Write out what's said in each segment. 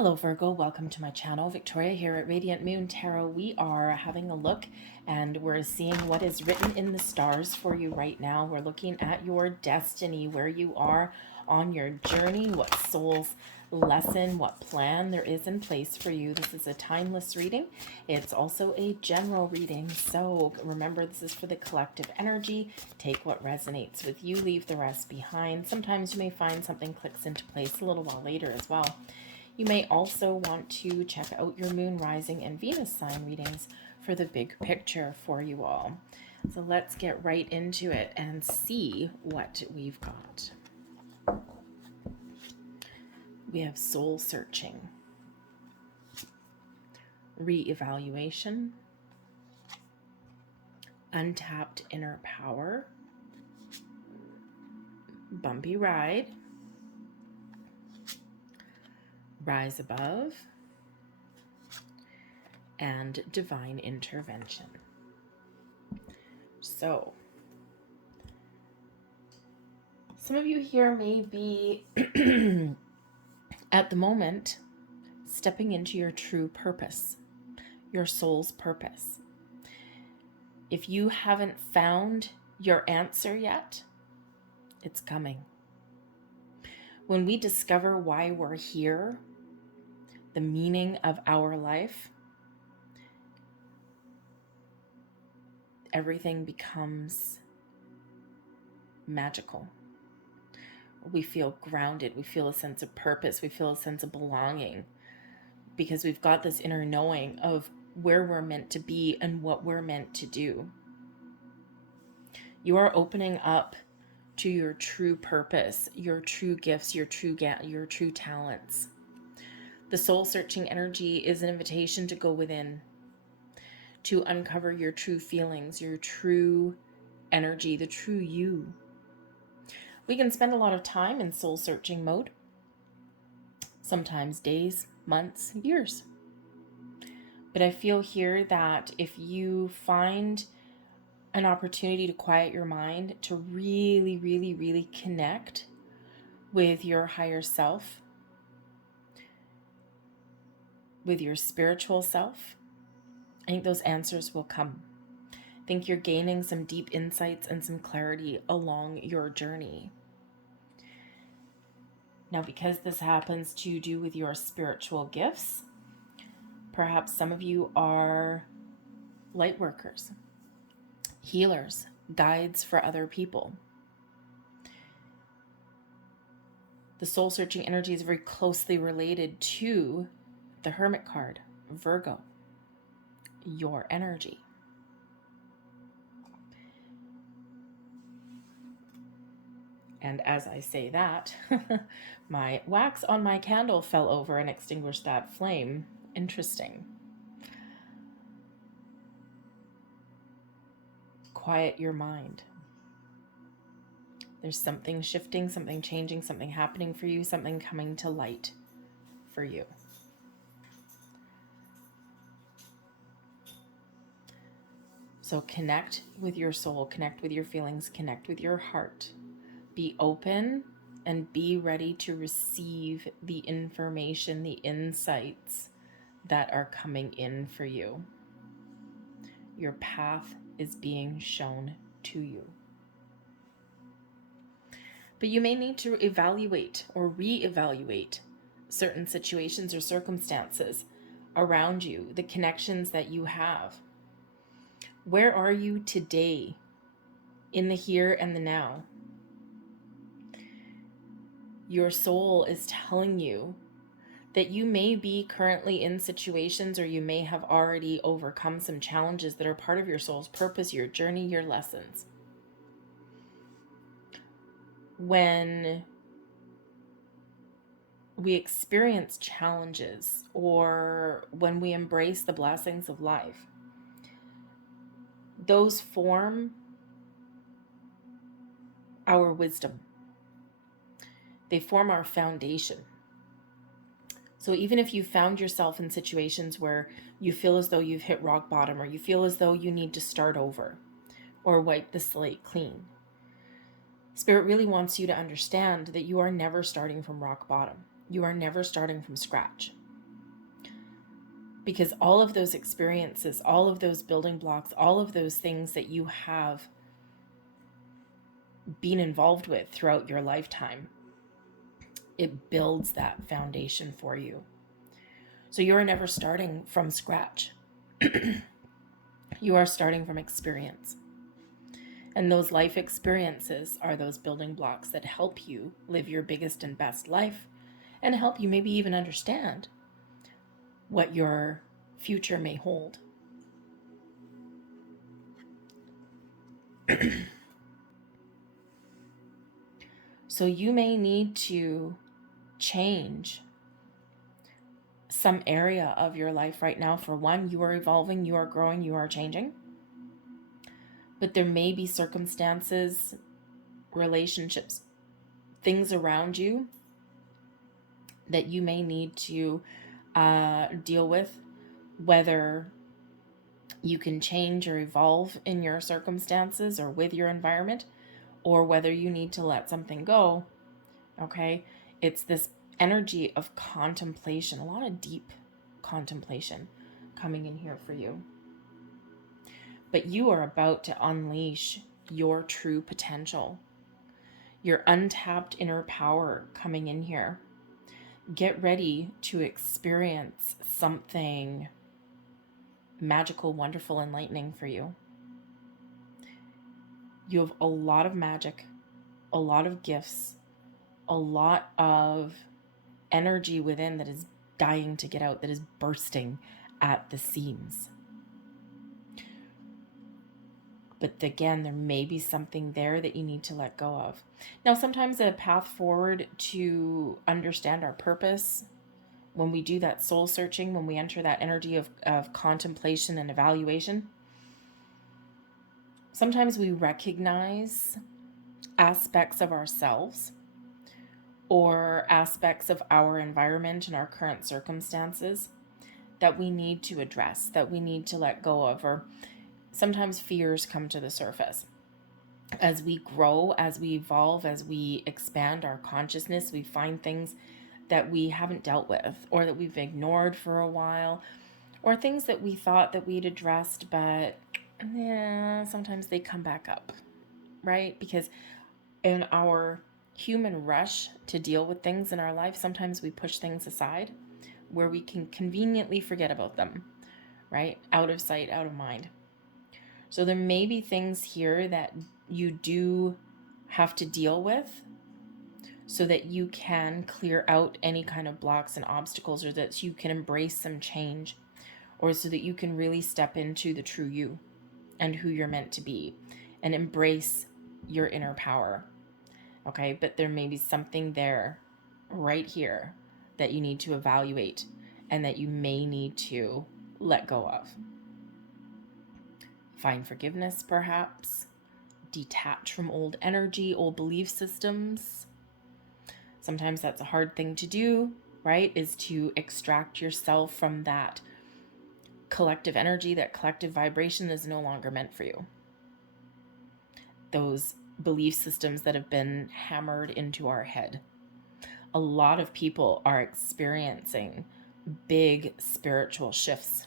Hello Virgo, welcome to my channel. Victoria here at Radiant Moon Tarot. We are having a look and we're seeing what is written in the stars for you right now. We're looking at your destiny, where you are on your journey, what soul's lesson, what plan there is in place for you. This is a timeless reading. It's also a general reading. So remember, this is for the collective energy. Take what resonates with you, leave the rest behind. Sometimes you may find something clicks into place a little while later as well. You may also want to check out your moon, rising, and Venus sign readings for the big picture for you all. So let's get right into it and see what we've got. We have soul searching, re-evaluation, untapped inner power, bumpy ride, rise above, and divine intervention. So, some of you here may be, at the moment, stepping into your true purpose, your soul's purpose. If you haven't found your answer yet, it's coming. When we discover why we're here, the meaning of our life, everything becomes magical. We feel grounded. We feel a sense of purpose. We feel a sense of belonging because we've got this inner knowing of where we're meant to be and what we're meant to do. You are opening up to your true purpose, your true gifts, your true talents. The soul-searching energy is an invitation to go within, to uncover your true feelings, your true energy, the true you. We can spend a lot of time in soul-searching mode, sometimes days, months, years. But I feel here that if you find an opportunity to quiet your mind, to really, really, really connect with your higher self, with your spiritual self, I think those answers will come. I think you're gaining some deep insights and some clarity along your journey. Now, because this happens to do with your spiritual gifts, perhaps some of you are light workers, healers, guides for other people. The soul-searching energy is very closely related to the Hermit card, Virgo, your energy. And as I say that, my wax on my candle fell over and extinguished that flame. Interesting. Quiet your mind. There's something shifting, something changing, something happening for you, something coming to light for you. So connect with your soul, connect with your feelings, connect with your heart. Be open and be ready to receive the information, the insights that are coming in for you. Your path is being shown to you. But you may need to evaluate or re-evaluate certain situations or circumstances around you, the connections that you have. Where are you today in the here and the now? Your soul is telling you that you may be currently in situations, or you may have already overcome some challenges that are part of your soul's purpose, your journey, your lessons. When we experience challenges, or when we embrace the blessings of life, those form our wisdom. They form our foundation. So even if you found yourself in situations where you feel as though you've hit rock bottom, or you feel as though you need to start over or wipe the slate clean, Spirit really wants you to understand that you are never starting from rock bottom. You are never starting from scratch. Because all of those experiences, all of those building blocks, all of those things that you have been involved with throughout your lifetime, it builds that foundation for you. So you are never starting from scratch. You are starting from experience. And those life experiences are those building blocks that help you live your biggest and best life, and help you maybe even understand what your future may hold. So you may need to change some area of your life right now. For one, you are evolving, you are growing, you are changing. But there may be circumstances, relationships, things around you that you may need to deal with, whether you can change or evolve in your circumstances or with your environment, or whether you need to let something go. Okay? It's this energy of contemplation, a lot of deep contemplation coming in here for you. But you are about to unleash your true potential, your untapped inner power coming in here. Get ready to experience something magical, wonderful, enlightening for you. You have a lot of magic, a lot of gifts, a lot of energy within that is dying to get out, that is bursting at the seams. But again, there may be something there that you need to let go of. Now, sometimes a path forward to understand our purpose, when we do that soul searching, when we enter that energy of contemplation and evaluation, sometimes we recognize aspects of ourselves or aspects of our environment and our current circumstances that we need to address, that we need to let go of, or sometimes fears come to the surface. As we grow, as we evolve, as we expand our consciousness, we find things that we haven't dealt with, or that we've ignored for a while, or things that we thought that we'd addressed, but sometimes they come back up, right? Because in our human rush to deal with things in our life, sometimes we push things aside where we can conveniently forget about them, right? Out of sight, out of mind. So there may be things here that you do have to deal with so that you can clear out any kind of blocks and obstacles, or that you can embrace some change, or so that you can really step into the true you and who you're meant to be and embrace your inner power. Okay, but there may be something there right here that you need to evaluate and that you may need to let go of. Find forgiveness, perhaps. Detach from old energy, old belief systems. Sometimes that's a hard thing to do, right? Is to extract yourself from that collective energy, that collective vibration that is no longer meant for you. Those belief systems that have been hammered into our head. A lot of people are experiencing big spiritual shifts.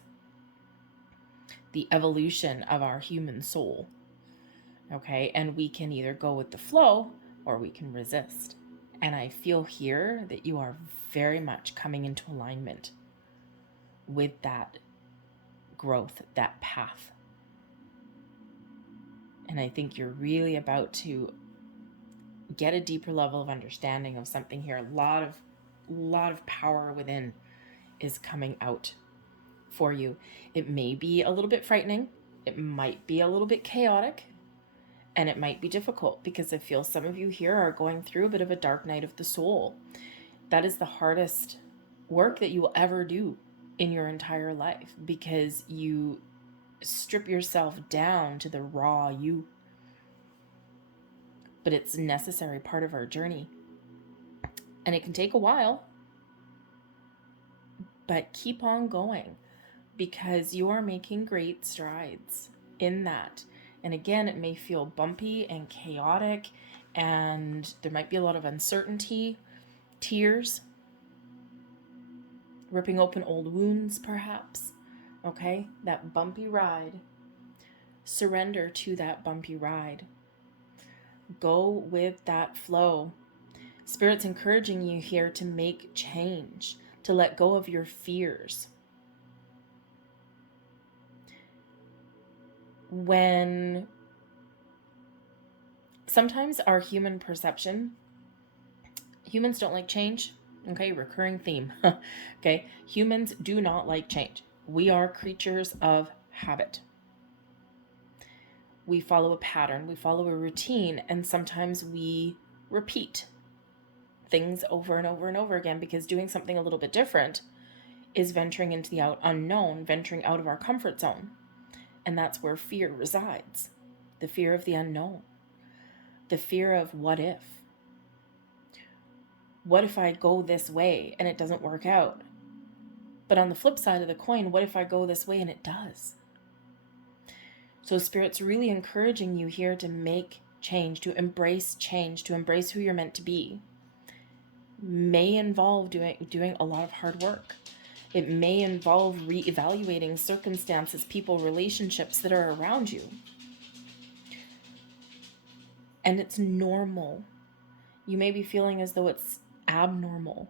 The evolution of our human soul. Okay, and we can either go with the flow or we can resist. And I feel here that you are very much coming into alignment with that growth, that path. And I think you're really about to get a deeper level of understanding of something here. A lot of power within is coming out for you. It may be a little bit frightening. It might be a little bit chaotic. And it might be difficult, because I feel some of you here are going through a bit of a dark night of the soul. That is the hardest work that you will ever do in your entire life, because you strip yourself down to the raw you. But it's a necessary part of our journey. And it can take a while, but keep on going, because you are making great strides in that. And again, it may feel bumpy and chaotic, and there might be a lot of uncertainty, tears, ripping open old wounds, perhaps. Okay, that bumpy ride. Surrender to that bumpy ride. Go with that flow. Spirit's encouraging you here to make change, to let go of your fears. When sometimes our human perception, humans don't like change. Okay, recurring theme. Okay, humans do not like change. We are creatures of habit. We follow a pattern, we follow a routine, and sometimes we repeat things over and over and over again, because doing something a little bit different is venturing into the unknown, venturing out of our comfort zone. And that's where fear resides. The fear of the unknown. The fear of what if? What if I go this way and it doesn't work out? But on the flip side of the coin, what if I go this way and it does? So Spirit's really encouraging you here to make change, to embrace who you're meant to be. May involve doing a lot of hard work. It may involve reevaluating circumstances, people, relationships that are around you. And it's normal. You may be feeling as though it's abnormal,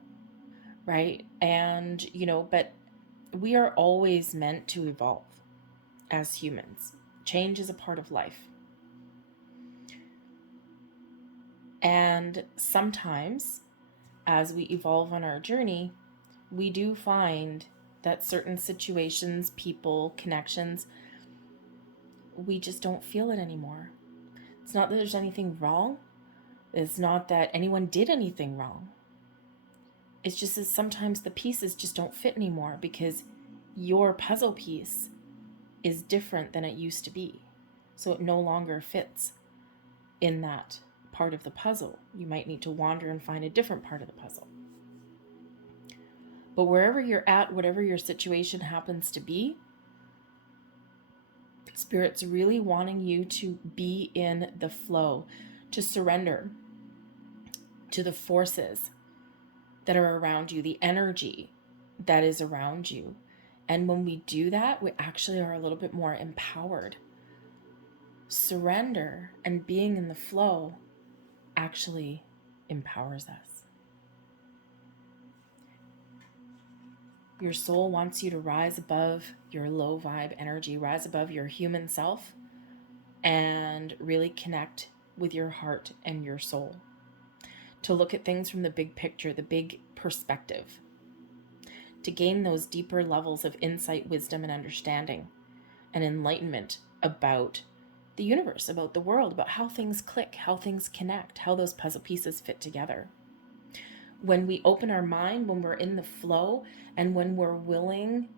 right? And, but we are always meant to evolve as humans. Change is a part of life. And sometimes, as we evolve on our journey, we do find that certain situations, people, connections, we just don't feel it anymore. It's not that there's anything wrong. It's not that anyone did anything wrong. It's just that sometimes the pieces just don't fit anymore, because your puzzle piece is different than it used to be. So it no longer fits in that part of the puzzle. You might need to wander and find a different part of the puzzle. But wherever you're at, whatever your situation happens to be, Spirit's really wanting you to be in the flow, to surrender to the forces that are around you, the energy that is around you. And when we do that, we actually are a little bit more empowered. Surrender and being in the flow actually empowers us. Your soul wants you to rise above your low vibe energy, rise above your human self, and really connect with your heart and your soul. To look at things from the big picture, the big perspective. To gain those deeper levels of insight, wisdom, and understanding and enlightenment about the universe, about the world, about how things click, how things connect, how those puzzle pieces fit together. When we open our mind, when we're in the flow, and when we're willing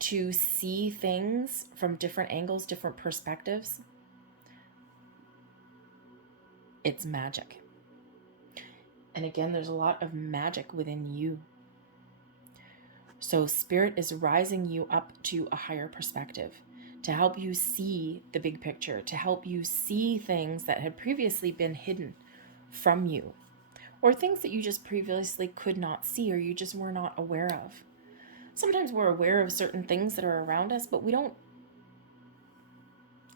to see things from different angles, different perspectives, it's magic. And again, there's a lot of magic within you. So Spirit is rising you up to a higher perspective, to help you see the big picture, to help you see things that had previously been hidden from you, or things that you just previously could not see, or you just were not aware of. Sometimes we're aware of certain things that are around us, but we don't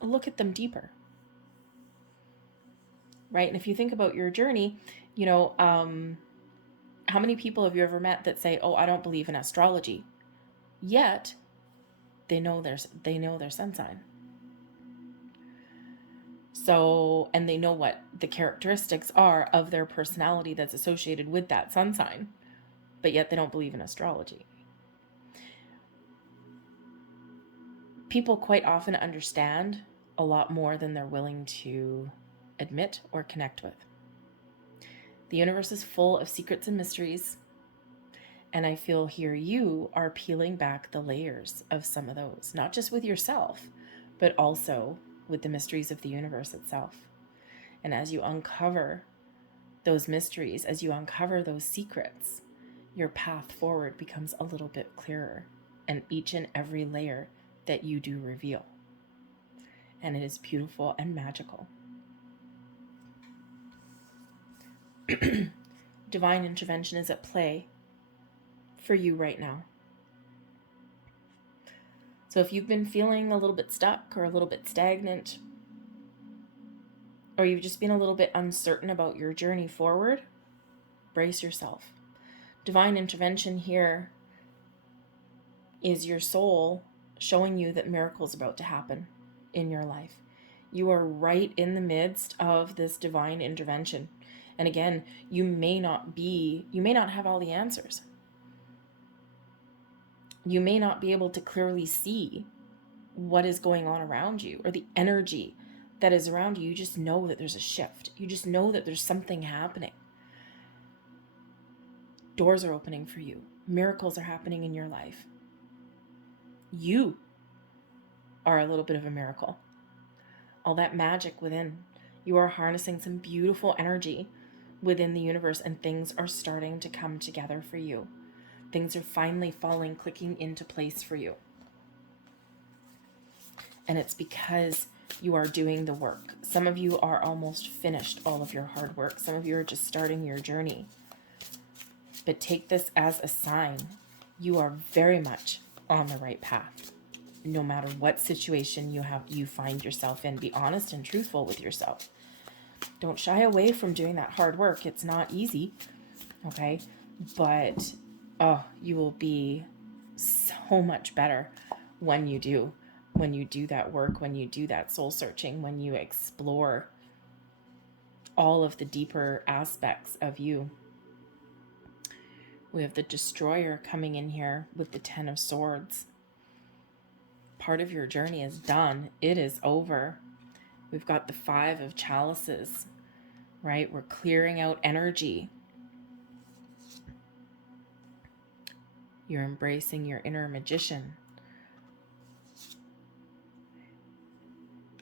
look at them deeper, right? And if you think about your journey, how many people have you ever met that say, "Oh, I don't believe in astrology," yet they know their sun sign. So, and they know what the characteristics are of their personality that's associated with that sun sign, but yet they don't believe in astrology. People quite often understand a lot more than they're willing to admit or connect with. The universe is full of secrets and mysteries, and I feel here you are peeling back the layers of some of those, not just with yourself, but also with the mysteries of the universe itself. And as you uncover those mysteries, as you uncover those secrets, your path forward becomes a little bit clearer, and each and every layer that you do reveal. And it is beautiful and magical. Divine intervention is at play for you right now. So if you've been feeling a little bit stuck or a little bit stagnant, or you've just been a little bit uncertain about your journey forward, brace yourself. Divine intervention here is your soul showing you that miracles are about to happen in your life. You are right in the midst of this divine intervention. And again, you may not have all the answers. You may not be able to clearly see what is going on around you or the energy that is around you. You just know that there's a shift. You just know that there's something happening. Doors are opening for you. Miracles are happening in your life. You are a little bit of a miracle. All that magic within. You are harnessing some beautiful energy within the universe, and things are starting to come together for you. Things are finally clicking into place for you. And it's because you are doing the work. Some of you are almost finished all of your hard work. Some of you are just starting your journey. But take this as a sign. You are very much on the right path. No matter what situation you find yourself in, be honest and truthful with yourself. Don't shy away from doing that hard work. It's not easy, okay? But you will be so much better when you do that work, when you do that soul searching, when you explore all of the deeper aspects of you. We have the Destroyer coming in here with the Ten of Swords. Part of your journey is done. It is over. We've got the Five of Chalices, right? We're clearing out energy. You're embracing your inner magician.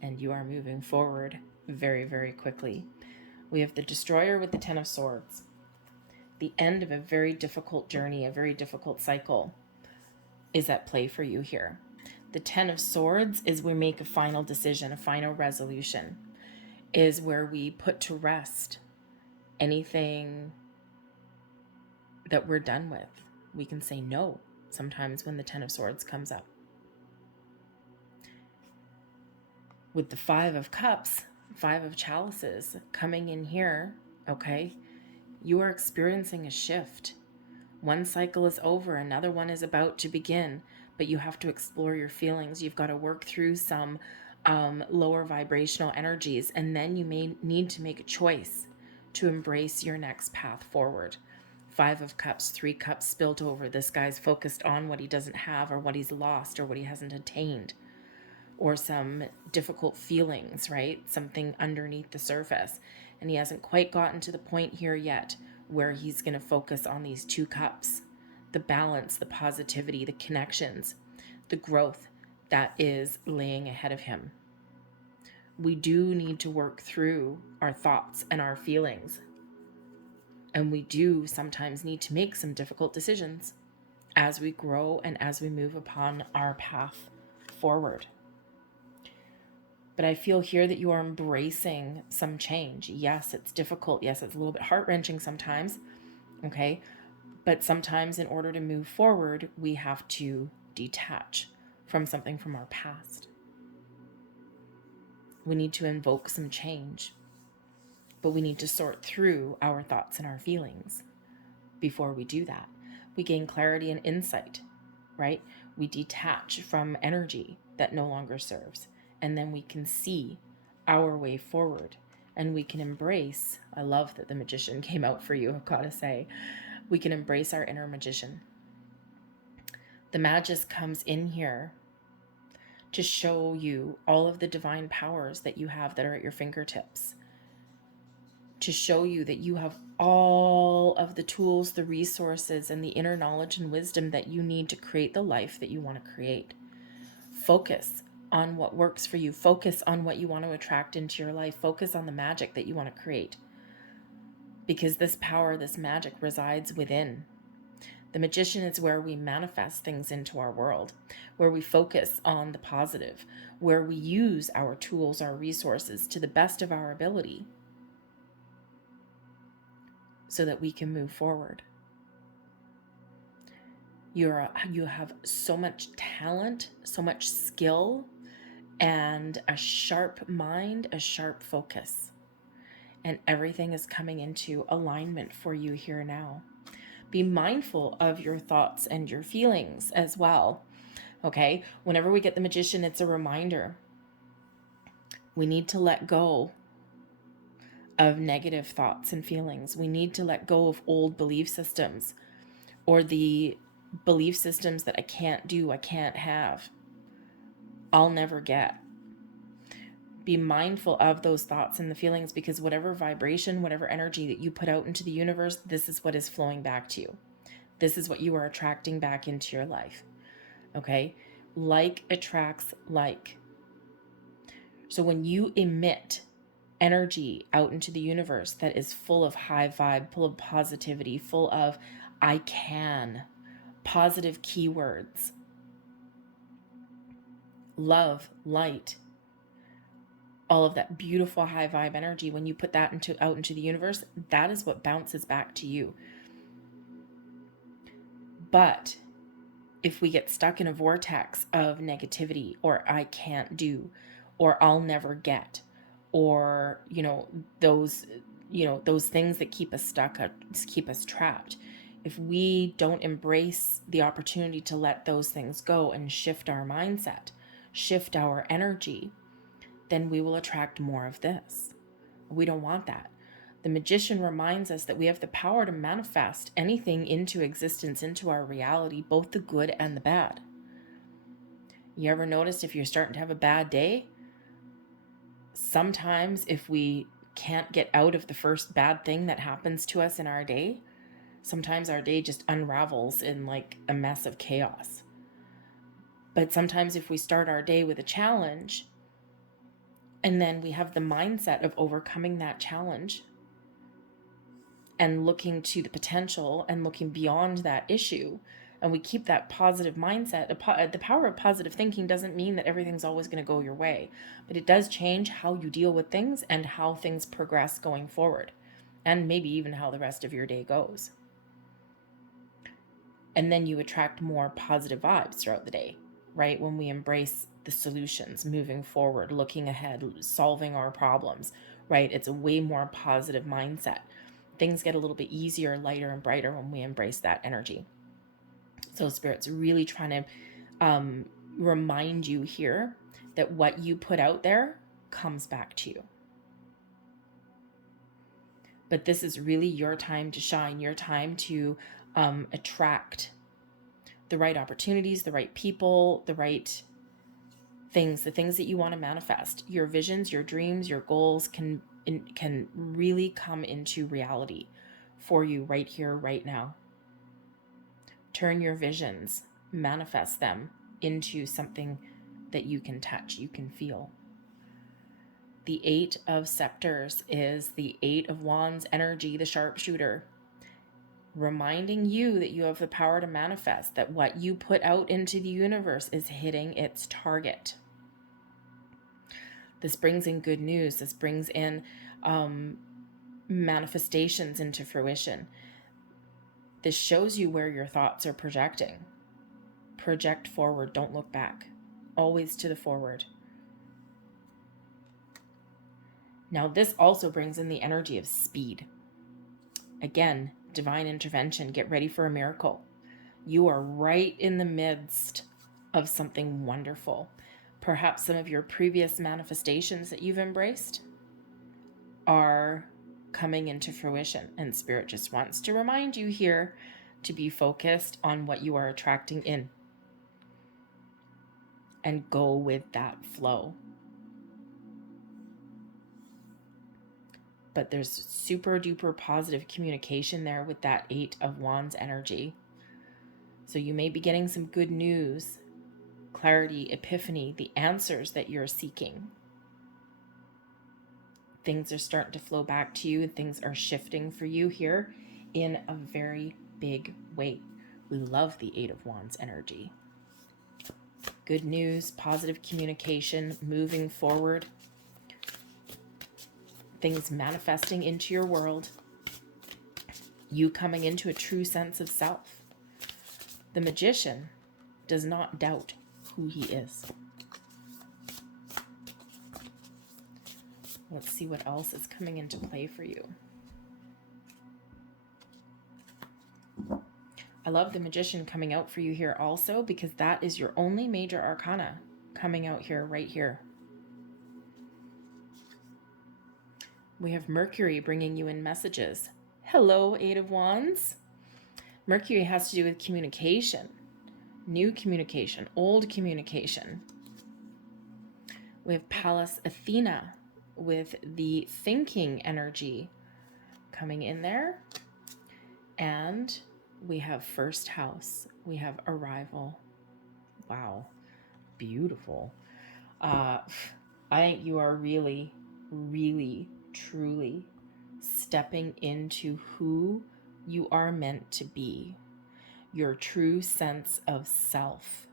And you are moving forward very, very quickly. We have the Destroyer with the Ten of Swords. The end of a very difficult journey, a very difficult cycle is at play for you here. The Ten of Swords is we make a final decision, a final resolution, is where we put to rest anything that we're done with. We can say no sometimes when the Ten of Swords comes up. With the Five of Cups, Five of Chalices coming in here, okay, you are experiencing a shift. One cycle is over, another one is about to begin, but you have to explore your feelings. You've got to work through some lower vibrational energies, and then you may need to make a choice to embrace your next path forward. Five of Cups, 3 cups spilt over. This guy's focused on what he doesn't have or what he's lost or what he hasn't attained, or some difficult feelings, right? Something underneath the surface. And he hasn't quite gotten to the point here yet where he's going to focus on these 2 cups, the balance, the positivity, the connections, the growth that is laying ahead of him. We do need to work through our thoughts and our feelings. And we do sometimes need to make some difficult decisions as we grow and as we move upon our path forward. But I feel here that you are embracing some change. Yes, it's difficult. Yes, it's a little bit heart-wrenching sometimes, okay? But sometimes in order to move forward, we have to detach from something from our past. We need to invoke some change, but we need to sort through our thoughts and our feelings before we do that. We gain clarity and insight, right? We detach from energy that no longer serves. And then we can see our way forward, and we can embrace, I love that the Magician came out for you, I've got to say, we can embrace our inner magician. The Magus comes in here to show you all of the divine powers that you have that are at your fingertips, to show you that you have all of the tools, the resources, and the inner knowledge and wisdom that you need to create the life that you want to create. Focus on what works for you. Focus on what you want to attract into your life. Focus on the magic that you want to create. Because this power, this magic resides within. The Magician is where we manifest things into our world, where we focus on the positive, where we use our tools, our resources to the best of our ability so that we can move forward. You have so much talent, so much skill, and a sharp mind, a sharp focus. And everything is coming into alignment for you here now. Be mindful of your thoughts and your feelings as well. Okay? Whenever we get the Magician, it's a reminder. We need to let go of negative thoughts and feelings. We need to let go of old belief systems, or the belief systems that I can't do, I can't have, I'll never get. Be mindful of those thoughts and the feelings, because whatever vibration, whatever energy that you put out into the universe, this is what is flowing back to you. This is what you are attracting back into your life. Okay? Like attracts like. So when you emit energy out into the universe that is full of high vibe, full of positivity, full of I can, positive keywords, love, light, all of that beautiful high vibe energy, when you put that out into the universe, that is what bounces back to you. But if we get stuck in a vortex of negativity, or I can't do, or I'll never get, or those things that keep us stuck, keep us trapped, if we don't embrace the opportunity to let those things go and shift our mindset, shift our energy, then we will attract more of this. We don't want that. The Magician reminds us that we have the power to manifest anything into existence, into our reality, both the good and the bad. You ever noticed if you're starting to have a bad day, sometimes if we can't get out of the first bad thing that happens to us in our day, sometimes our day just unravels in like a mess of chaos. But sometimes if we start our day with a challenge, and then we have the mindset of overcoming that challenge and looking to the potential and looking beyond that issue, and we keep that positive mindset. The power of positive thinking doesn't mean that everything's always going to go your way, but it does change how you deal with things and how things progress going forward, and maybe even how the rest of your day goes. And then you attract more positive vibes throughout the day, right? When we embrace the solutions, moving forward, looking ahead, solving our problems, right? It's a way more positive mindset. Things get a little bit easier, lighter, and brighter when we embrace that energy. So Spirit's really trying to remind you here that what you put out there comes back to you. But this is really your time to shine, your time to attract the right opportunities, the right people, the right things, the things that you want to manifest. Your visions, your dreams, your goals can really come into reality for you right here, right now. Turn your visions, manifest them into something that you can touch, you can feel. The Eight of Scepters is the Eight of Wands energy, the sharpshooter, reminding you that you have the power to manifest, that what you put out into the universe is hitting its target. This brings in good news. This brings in manifestations into fruition. This shows you where your thoughts are projecting. Project forward, don't look back. Always to the forward. Now this also brings in the energy of speed. Again, divine intervention. Get ready for a miracle. You are right in the midst of something wonderful. Perhaps some of your previous manifestations that you've embraced are coming into fruition, and Spirit just wants to remind you here to be focused on what you are attracting in and go with that flow. But there's super duper positive communication there with that Eight of Wands energy. So you may be getting some good news, clarity, epiphany, the answers that you're seeking. Things are starting to flow back to you, and things are shifting for you here in a very big way. We love the Eight of Wands energy. Good news, positive communication, moving forward, things manifesting into your world, you coming into a true sense of self. The Magician does not doubt who he is. Let's see what else is coming into play for you. I love the Magician coming out for you here also, because that is your only major arcana coming out here, right here. We have Mercury bringing you in messages. Hello, Eight of Wands. Mercury has to do with communication, new communication, old communication. We have Pallas Athena with the thinking energy coming in there. And we have first house. We have arrival. Wow. Beautiful. I think you are really, really, truly stepping into who you are meant to be. Your true sense of self.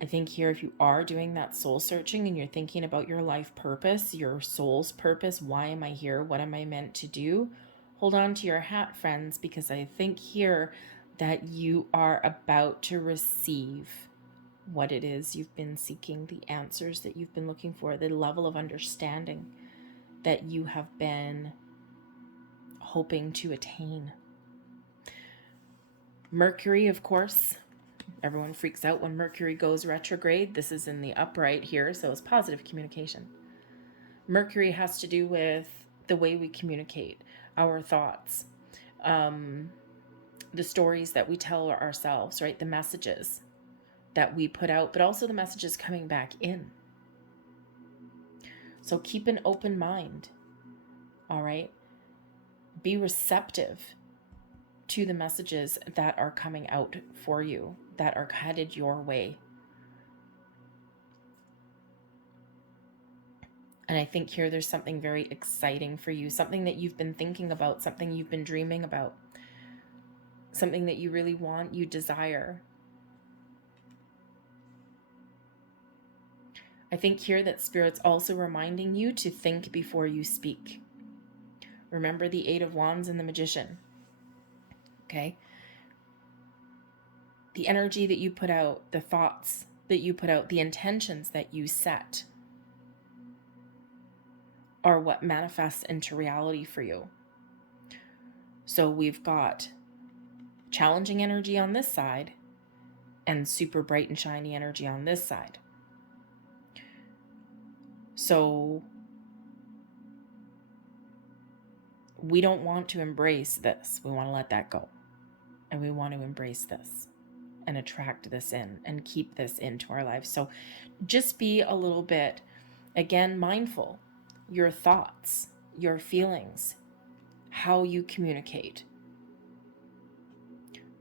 I think here, if you are doing that soul searching and you're thinking about your life purpose, your soul's purpose, why am I here? What am I meant to do? Hold on to your hat, friends, because I think here that you are about to receive what it is you've been seeking, the answers that you've been looking for, the level of understanding that you have been hoping to attain. Mercury, of course, everyone freaks out when Mercury goes retrograde. This is in the upright here, so it's positive communication. Mercury has to do with the way we communicate, our thoughts, the stories that we tell ourselves, right? The messages that we put out, but also the messages coming back in. So keep an open mind, all right? Be receptive to the messages that are coming out for you, that are headed your way. And I think here there's something very exciting for you, something that you've been thinking about, something you've been dreaming about, something that you really want, you desire. I think here that Spirit's also reminding you to think before you speak. Remember the Eight of Wands and the Magician. Okay? The energy that you put out, the thoughts that you put out, the intentions that you set are what manifests into reality for you. So we've got challenging energy on this side and super bright and shiny energy on this side. So we don't want to embrace this. We want to let that go. And we want to embrace this and attract this in and keep this into our lives. So just be a little bit, again, mindful. Your thoughts, your feelings, how you communicate.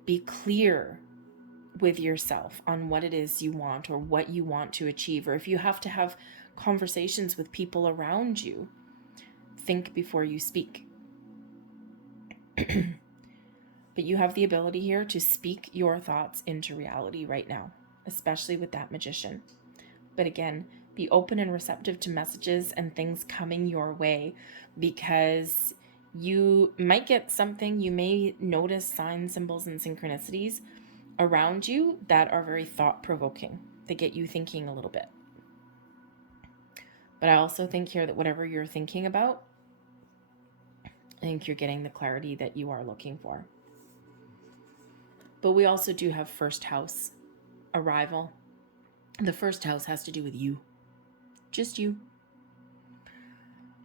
Be clear with yourself on what it is you want or what you want to achieve. Or if you have to have conversations with people around you, think before you speak. But you have the ability here to speak your thoughts into reality right now, especially with that Magician. But again, be open and receptive to messages and things coming your way, because you might get something, you may notice signs, symbols, and synchronicities around you that are very thought-provoking, that get you thinking a little bit. But I also think here that whatever you're thinking about, I think you're getting the clarity that you are looking for. But we also do have first house, arrival. The first house has to do with you, just you.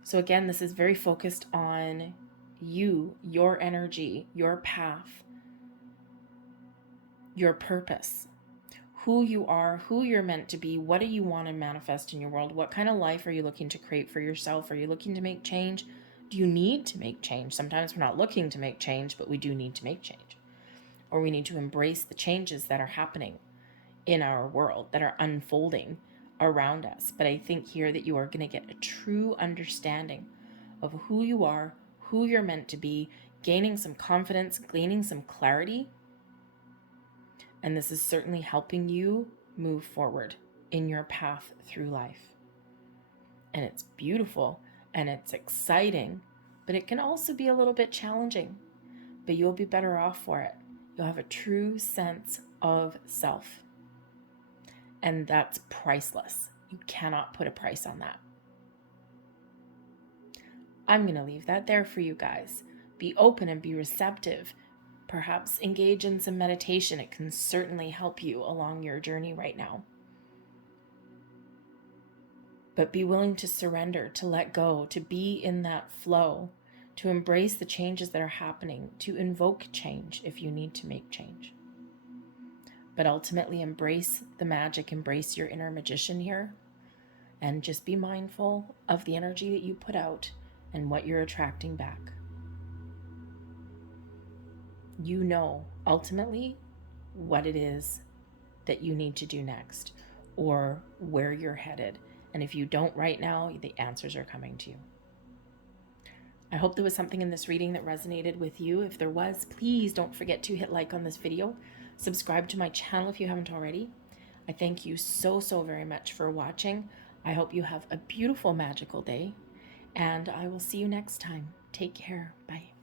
So again, this is very focused on you, your energy, your path, your purpose, who you are, who you're meant to be. What do you want to manifest in your world? What kind of life are you looking to create for yourself? Are you looking to make change? Do you need to make change? Sometimes we're not looking to make change, but we do need to make change. Or we need to embrace the changes that are happening in our world, that are unfolding around us. But I think here that you are going to get a true understanding of who you are, who you're meant to be, gaining some confidence, gaining some clarity. And this is certainly helping you move forward in your path through life. And it's beautiful and it's exciting, but it can also be a little bit challenging, but you'll be better off for it. You'll have a true sense of self. And that's priceless. You cannot put a price on that. I'm going to leave that there for you guys. Be open and be receptive. Perhaps engage in some meditation. It can certainly help you along your journey right now. But be willing to surrender, to let go, to be in that flow, to embrace the changes that are happening, to invoke change if you need to make change. But ultimately embrace the magic, embrace your inner magician here, and just be mindful of the energy that you put out and what you're attracting back. You know ultimately what it is that you need to do next or where you're headed. And if you don't right now, the answers are coming to you. I hope there was something in this reading that resonated with you. If there was, please don't forget to hit like on this video. Subscribe to my channel if you haven't already. I thank you so very much for watching. I hope you have a beautiful, magical day, and I will see you next time. Take care. Bye.